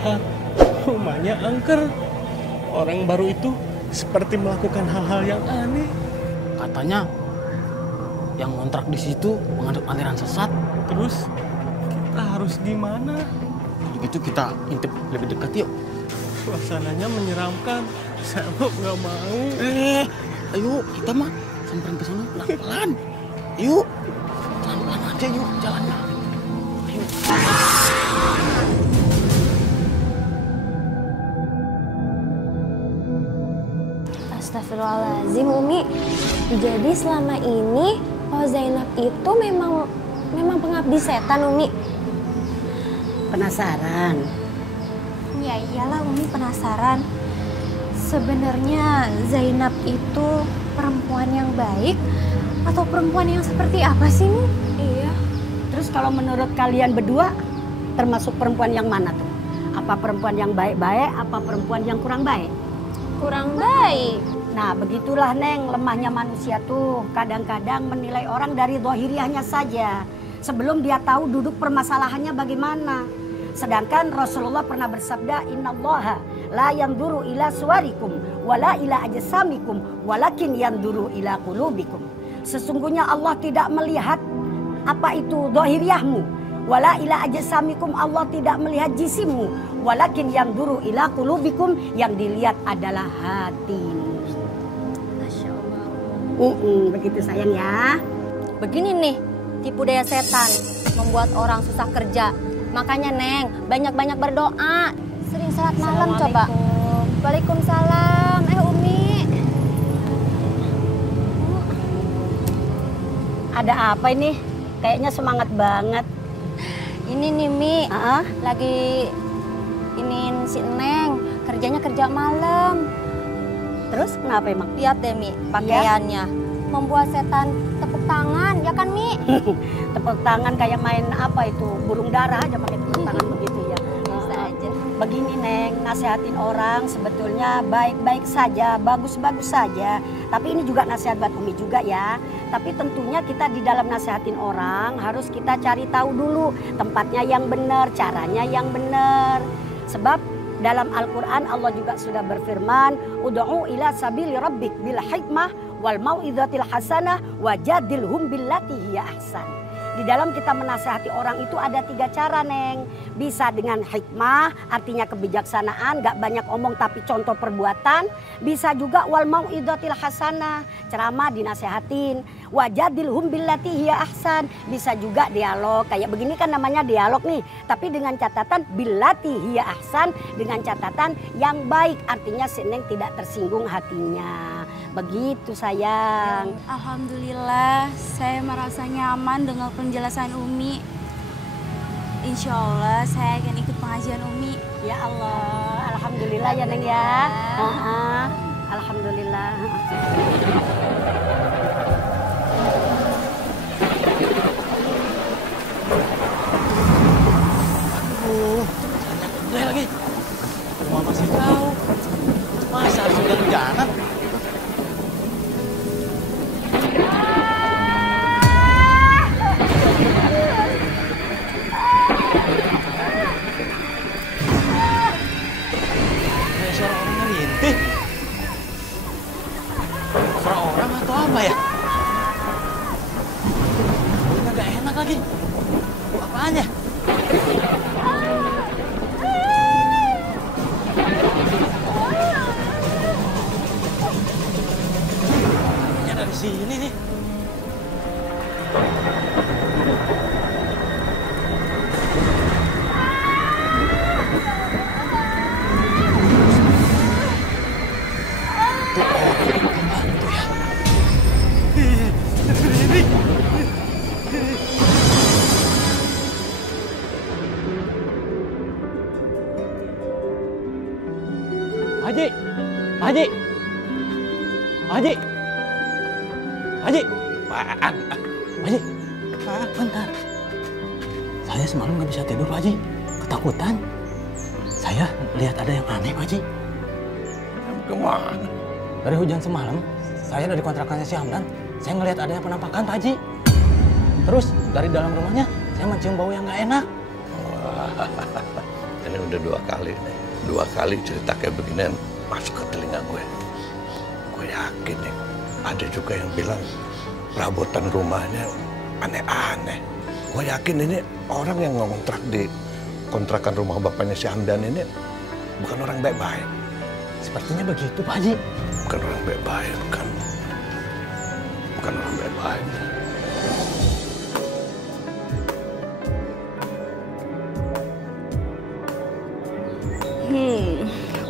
lihat rumahnya angker. Orang baru itu seperti melakukan hal-hal yang aneh. Katanya yang ngontrak di situ menganut aliran sesat. Terus kita harus gimana? Kalau gitu kita intip lebih dekat yuk. Suasananya menyeramkan. Saya nggak mau. Ayo kita mah samperin ke sana pelan-pelan. Yuk, pelan-pelan aja yuk jalannya. Ayo. Astagfirullahaladzim, Umi. Jadi selama ini Oh Zainab itu memang pengabdi setan, Umi. Penasaran? Ya iyalah, Umi penasaran. Sebenarnya Zainab itu perempuan yang baik atau perempuan yang seperti apa sih, Mi? Iya. Terus kalau menurut kalian berdua termasuk perempuan yang mana tuh? Apa perempuan yang baik-baik, apa perempuan yang kurang baik? Kurang baik. Nah begitulah Neng, lemahnya manusia tuh kadang-kadang menilai orang dari zahiriahnya saja sebelum dia tahu duduk permasalahannya bagaimana. Sedangkan Rasulullah pernah bersabda, innallaha la yanzuru ila suwarikum wala ila ajsamikum walakin yanzuru ila qulubikum. Sesungguhnya Allah tidak melihat apa itu zahiriahmu, wala ila ajsamikum, Allah tidak melihat jisimmu, walakin yanzuru ila qulubikum, yang dilihat adalah hatimu. Masya Allah. Begitu sayang ya. Begini nih, tipu daya setan membuat orang susah kerja. Makanya Neng, banyak-banyak berdoa. Sering salat malam coba. Waalaikumsalam. Umi. Ada apa ini? Kayaknya semangat banget. Ini nih Mi, lagi iniin si Neng, kerjanya kerja malam. Terus kenapa emang? Lihat deh Mi, pakaiannya. Membuat setan tepuk tangan, ya kan Mi? Tepuk tangan kayak main apa itu, burung dara aja pakai tepuk tangan begitu ya. Bisa aja. Begini Neng, nasihatin orang sebetulnya baik-baik saja, bagus-bagus saja. Tapi ini juga nasihat buat Umi juga ya. Tapi tentunya kita di dalam nasihatin orang harus kita cari tahu dulu tempatnya yang benar, caranya yang benar. Sebab dalam Al-Quran Allah juga sudah berfirman, ud'u ila sabili rabbik bil hikmah wal mau'izatil hasanah wajadilhum billati hiya ahsan. Di dalam kita menasihati orang itu ada 3 cara Neng. Bisa dengan hikmah, artinya kebijaksanaan, gak banyak omong tapi contoh perbuatan. Bisa juga wal mau'izatil hasanah, ceramah dinasehatin. Wajadilhum billati hiya ahsan, bisa juga dialog. Kayak begini kan namanya dialog nih. Tapi dengan catatan billati hiya ahsan, dengan catatan yang baik. Artinya si Neng tidak tersinggung hatinya. Begitu sayang. Alhamdulillah, saya merasa nyaman dengan penjelasan Umi. Insya Allah saya akan ikut pengajian Umi. Ya Allah, alhamdulillah ya Neng ya. Alhamdulillah. Udah lagi. Rumah masih jauh. Masa harus udah hujanan? Kayak suara orang ngerintih. Suara orang atau apa ya? Ini agak enak lagi. Apaan ya? Dari sini nih. Tuh orang pembantu ya. Haji, Haji, Haji. Haji, apaan? Haji, bentar. Saya semalam nggak bisa tidur, Pak Haji. Ketakutan. Saya lihat ada yang aneh, Pak Haji. Kemana? Dari hujan semalam, saya dari kontrakannya si Hamdan, saya ngelihat ada yang penampakan, Pak Haji. Terus dari dalam rumahnya, saya mencium bau yang nggak enak. Wah, ini udah 2 kali nih. 2 kali cerita kayak beginian masuk ke telinga gue. Gue yakin nih, ada juga yang bilang perabotan rumahnya aneh-aneh. Gue yakin ini orang yang ngontrak di kontrakan rumah bapaknya si Hamdan ini bukan orang baik-baik. Sepertinya begitu, Pak Haji. Bukan orang baik-baik, bukan orang baik-baik.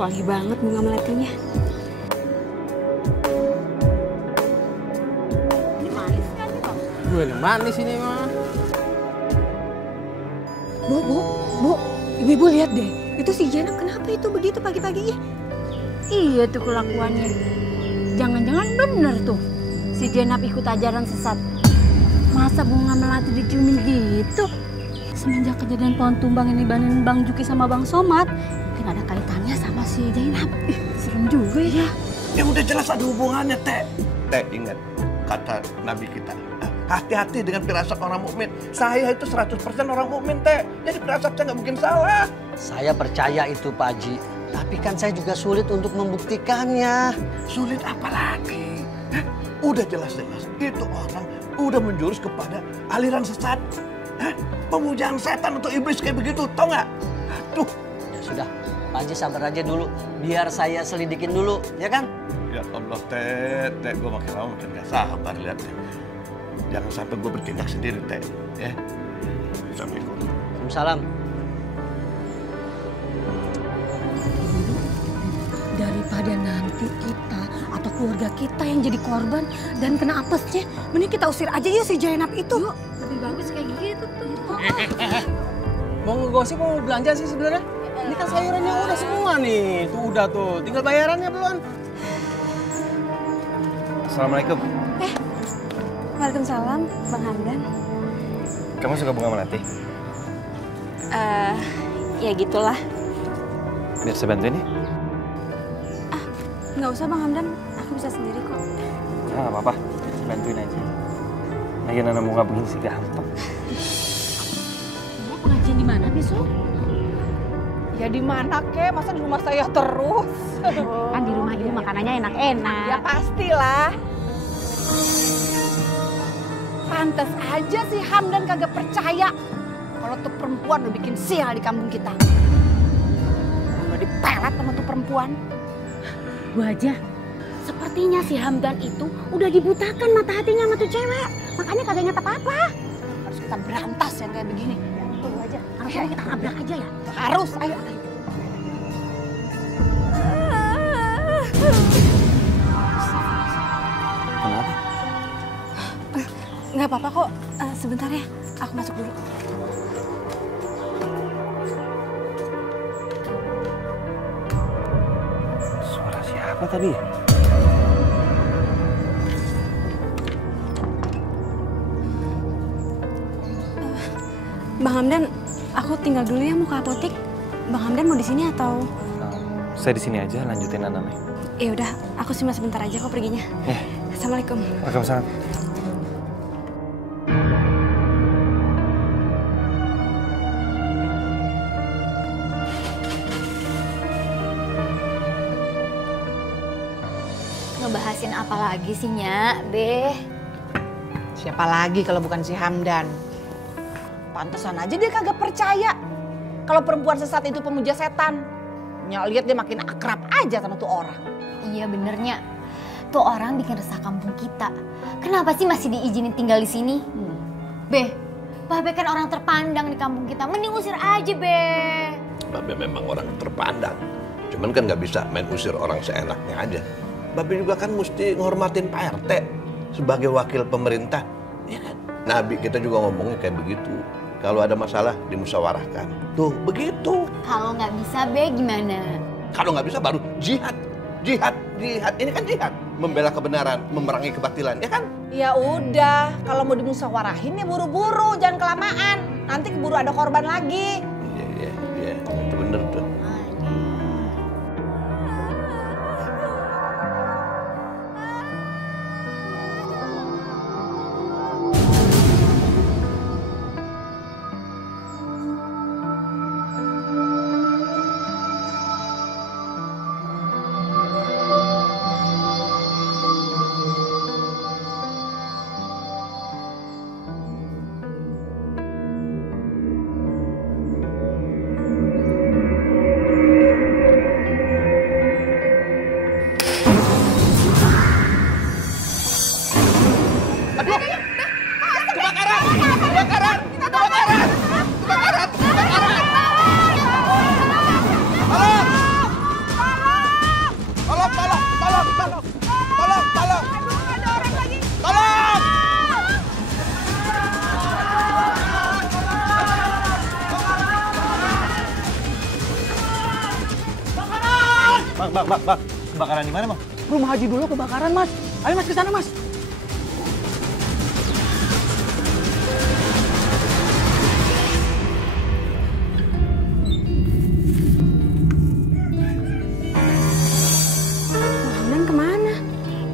Wangi banget bunga melatinya. Ini manis kan nih, Bang? Gue yang manis ini mah. Bu, ibu-ibu lihat deh. Itu si Jenab kenapa itu begitu pagi-paginya? Iya tuh kelakuannya. Jangan-jangan bener tuh si Jenab ikut ajaran sesat. Masa bunga melati diciumin gitu? Semenjak kejadian pohon tumbang ini banding Bang Juki sama Bang Somad, mungkin ada kaitannya sama si Jenab. Serem juga ya. Ya udah jelas ada hubungannya, Teh. Teh, ingat kata Nabi kita. Hati-hati dengan firasat orang mukmin. Saya itu 100% orang mukmin, Teh. Jadi firasat saya nggak mungkin salah. Saya percaya itu, Pak Haji. Tapi kan saya juga sulit untuk membuktikannya. Sulit apa lagi? Hah? Udah jelas-jelas itu orang udah menjurus kepada aliran sesat. Hah? Pemujaan setan atau iblis kayak begitu, tau nggak? Aduh. Ya sudah, Pak Haji sabar aja dulu. Biar saya selidikin dulu, ya kan? Ya Allah, Teh. Teh, gue makin lama makin gak sabar lihat deh. Jangan sampai gue bertindak sendiri, Teh. Ya. Assalamualaikum. Waalaikumsalam. Daripada nanti kita atau keluarga kita yang jadi korban dan kena apesnya, mending kita usir aja ya si Jenab itu. Yuk, lebih bagus kayak gitu tuh. Mau ngegosip mau belanja sih sebenarnya? Ini kan sayurannya udah semua nih. Tuh udah tuh, tinggal bayarannya belum? Assalamualaikum. Waalaikumsalam, Bang Hamdan. Kamu suka bunga melati? Ya gitulah. Biar saya bantuin ya? Nggak usah Bang Hamdan, aku bisa sendiri kok. Nggak apa-apa, bantuin aja. Lagi nanam bunga begini sih gampang. Mau pengajian di mana besok? Ya di mana kek? Masa di rumah saya terus? Kan di rumah ini makanannya enak-enak. Ya pastilah. Pantes aja si Hamdan kagak percaya kalau tuh perempuan udah bikin sial di kampung kita. Udah dipelet sama tuh perempuan. Bu aja, sepertinya si Hamdan itu udah dibutakan mata hatinya sama tuh cewek. Makanya kagak inget apa-apa. Harus kita berantas yang kayak begini. Tuh Bu aja, harusnya kita tabrak aja ya. Harus, ayo. Kenapa? Nggak apa-apa kok, sebentar ya, aku masuk dulu. Suara siapa tadi? Bang Hamdan, aku tinggal dulu ya mau ke apotek. Bang Hamdan mau di sini atau? Saya di sini aja lanjutin nanamnya. Ya udah, aku cuma sebentar aja kok perginya. Assalamualaikum. Waalaikumsalam. Ngebahasin apa lagi sih, Nyak? Beh. Siapa lagi kalau bukan si Hamdan? Pantesan aja dia kagak percaya kalau perempuan sesat itu pemuja setan. Nyak lihat dia makin akrab aja sama tuh orang. Iya benernya. Tuh orang bikin resah kampung kita. Kenapa sih masih diizinin tinggal di sini? Beh, Babe kan orang terpandang di kampung kita. Mending usir aja, Beh. Babe memang orang terpandang. Cuman kan nggak bisa main usir orang seenaknya aja. Babe juga kan mesti nghormatin Pak RT sebagai wakil pemerintah. Ya kan? Nabi kita juga ngomongnya kayak begitu. Kalau ada masalah dimusyawarahkan. Tuh begitu. Kalau nggak bisa, Beh, gimana? Kalau nggak bisa baru jihad. Jihad. Ini kan jihad. Membela kebenaran, memerangi kebatilan, ya kan? Ya udah, kalau mau dimusyawarahin ya buru-buru, jangan kelamaan. Nanti keburu ada korban lagi. Iya, itu bener tuh. Bang. Kebakaran di mana, Bang? Rumah Haji dulu kebakaran, Mas. Ayo, Mas, ke sana, Mas. Hamdan kemana?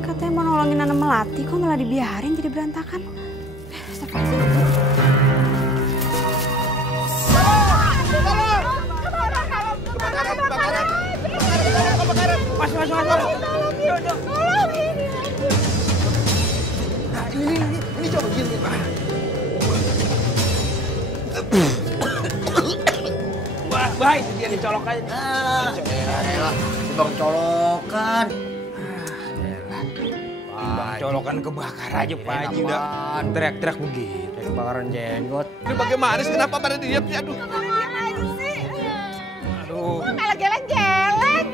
Katanya mau nolongin Nana Melati, kok malah dibiarin jadi berantakan? Mas. Ini coba gini, Pak. Baik, dia dicolok aja. Bang colokan. Bang colokan kebakar aja, Pak Haji. Udah teriak-teriak begitu. Kebakaran jenggot. Ini bagaimana sih? Kenapa pada diam sih? Aduh. Aduh. Malah geleng-geleng.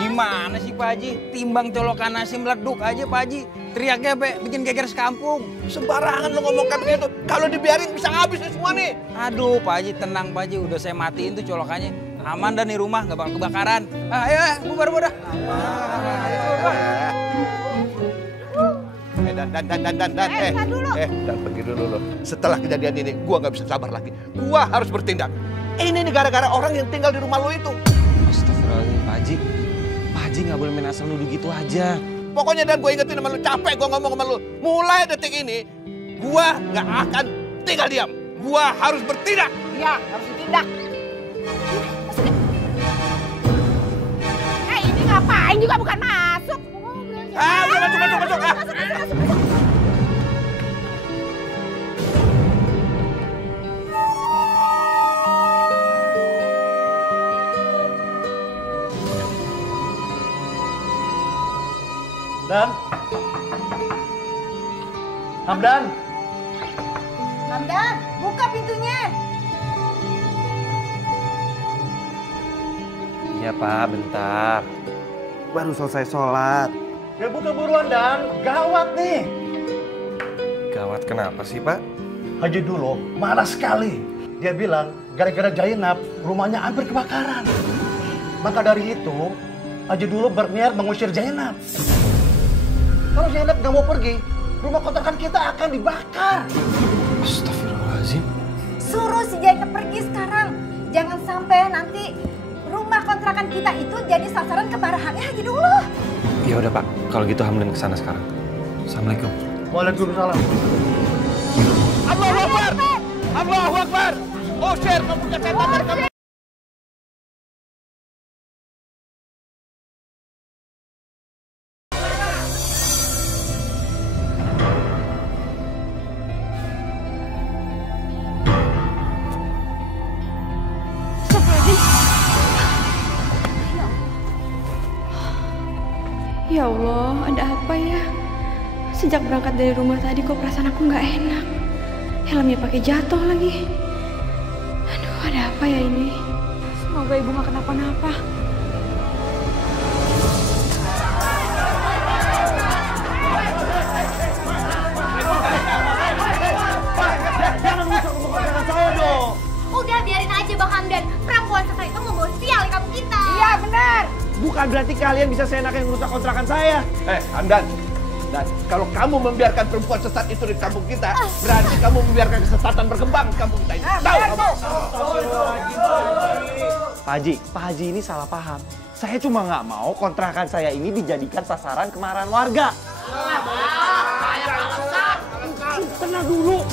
Gimana sih Pak Haji? Timbang colokan nasi meleduk aja Pak Haji. Teriaknya bikin geger sekampung. Sembarangan lo ngomong kayak begitu. Kalau dibiarin bisa habis nih semua nih. Aduh Pak Haji, tenang Pak Haji. Udah saya matiin tuh colokannya. Aman dah nih rumah, nggak bakal kebakaran. Ayo, bubar. Dan pergi dulu lo. Setelah kejadian ini, gua nggak bisa sabar lagi. Gua harus bertindak. Ini nih gara-gara orang yang tinggal di rumah lo itu. Astagfirullahaladzim, Pak Haji. Pak Haji nggak boleh main asal nuduh gitu aja. Pokoknya Dan gue ingetin sama lu, capek gue ngomong sama lu. Mulai detik ini, gue gak akan tinggal diam. Gue harus bertindak. Iya, harus ditindak. Ini ngapain juga bukan masuk. Udah masuk. Hamdan. Hamdan, buka pintunya. Iya, Pak, bentar. Baru selesai sholat. Ya buka buruan, Dan. Gawat nih. Gawat kenapa sih, Pak? Haji dulu marah sekali. Dia bilang gara-gara Zainab rumahnya hampir kebakaran. Maka dari itu Haji dulu berniat mengusir Zainab. Kalau Zainab nggak mau pergi, rumah kontrakan kita akan dibakar. Astagfirullahaladzim. Suruh si Zainab pergi sekarang. Jangan sampai nanti rumah kontrakan kita itu jadi sasaran kemarahannya Haji dulu. Ya udah, Pak. Kalau gitu Hamdan kesana sekarang. Assalamualaikum. Waalaikumsalam. Allahu Akbar. Allahu Akbar. Usir kamu ke setan dari kamu. Ya Allah, ada apa ya? Sejak berangkat dari rumah tadi kok perasaan aku nggak enak. Helmnya pakai jatuh lagi. Aduh, ada apa ya ini? Semoga ibu nggak kenapa-napa. Jangan masuk rumah kontrakan saya dong. Udah biarin aja Bang Hamdan. Perempuan sekali itu membawa sial di kampung kita. Iya benar. Bukan berarti kalian bisa seenaknya merusak kontrakan saya. Hamdan. Dan kalau kamu membiarkan perempuan sesat itu di kampung kita, berarti kamu membiarkan kesesatan berkembang di kampung kita ini. Tahu kamu? Pak Haji ini salah paham. Saya cuma nggak mau kontrakan saya ini dijadikan sasaran kemarahan warga. Tenang dulu.